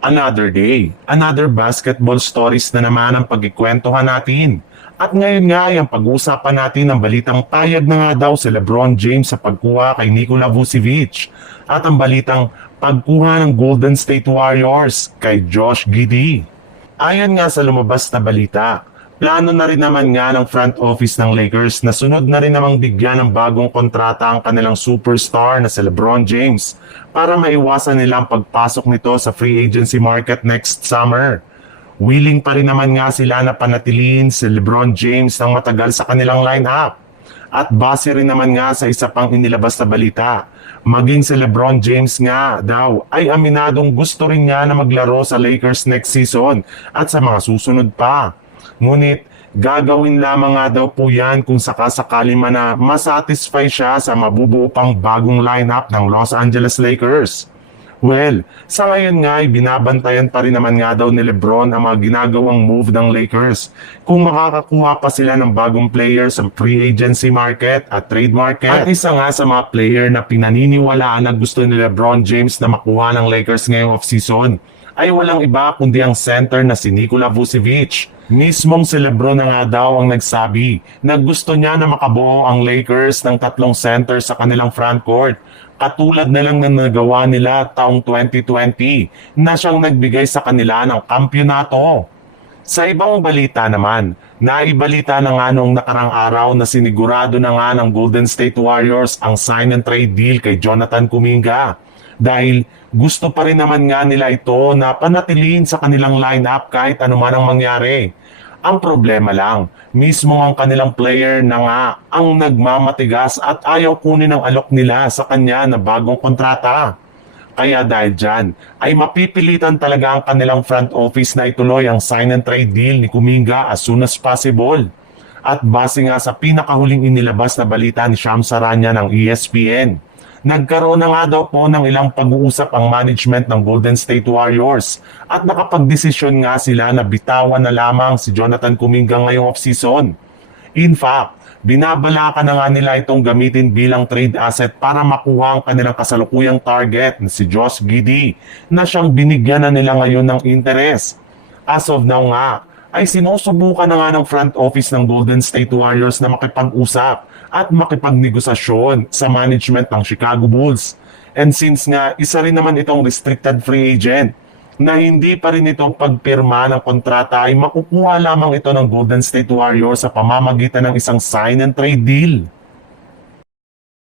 Another day, another basketball stories na naman ang pagkikwentuhan natin. At ngayon nga ay ang pag-uusapan natin ang balitang payag na nga daw si LeBron James sa pagkuha kay Nikola Vucevic at ang balitang pagkuha ng Golden State Warriors kay Josh Giddey. Ayon nga sa lumabas na balita, plano na rin naman nga ng front office ng Lakers na sunod na rin namang bigyan ng bagong kontrata ang kanilang superstar na si LeBron James para maiwasan nila ang pagpasok nito sa free agency market next summer. Willing pa rin naman nga sila na panatilihin si LeBron James ng matagal sa kanilang lineup. At base rin naman nga sa isa pang inilabas na balita, maging si LeBron James nga daw ay aminadong gusto rin niya na maglaro sa Lakers next season at sa mga susunod pa. Ngunit gagawin lamang nga daw po yan kung sakasakali man na masatisfy siya sa mabubuo pang bagong lineup ng Los Angeles Lakers. Well, sa ngayon nga ay binabantayan pa rin naman nga daw ni LeBron ang mga ginagawang move ng Lakers kung makakakuha pa sila ng bagong player sa free agency market at trade market. At isa nga sa mga player na pinaniniwalaan na gusto ni LeBron James na makuha ng Lakers ngayong off-season ay walang iba kundi ang center na si Nikola Vucevic. Mismong si LeBron na nga daw ang nagsabi na gusto niya na makabuo ang Lakers ng tatlong center sa kanilang frontcourt. Katulad na lang na nagawa nila taong 2020 na siyang nagbigay sa kanila ng kampyonato. Sa ibang balita naman, naibalita na nga noong nakarang araw na sinigurado na nga ng Golden State Warriors ang sign and trade deal kay Jonathan Kuminga. Dahil gusto pa rin naman nga nila ito na panatilihin sa kanilang lineup kahit anuman ang mangyari. Ang problema lang, mismo ang kanilang player na nga ang nagmamatigas at ayaw kunin ang alok nila sa kanya na bagong kontrata. Kaya dahil dyan, ay mapipilitan talaga ang kanilang front office na ituloy ang sign and trade deal ni Kuminga as soon as possible. At base nga sa pinakahuling inilabas na balita ni Sham Saranya ng ESPN, nagkaroon na nga daw po ng ilang pag-uusap ang management ng Golden State Warriors at nakapagdesisyon nga sila na bitawan na lamang si Jonathan Kuminga ngayong off-season. In fact, binabalaka na nga nila itong gamitin bilang trade asset para makuha ang kanilang kasalukuyang target na si Josh Giddey na siyang binigyan na nila ngayon ng interes. As of now nga, ay sinusubukan na nga ng front office ng Golden State Warriors na makipag-usap at makipagnegosasyon sa management ng Chicago Bulls. And since nga isa rin naman itong restricted free agent na hindi pa rin itong pagpirma ng kontrata ay makukuha lamang ito ng Golden State Warriors sa pamamagitan ng isang sign and trade deal.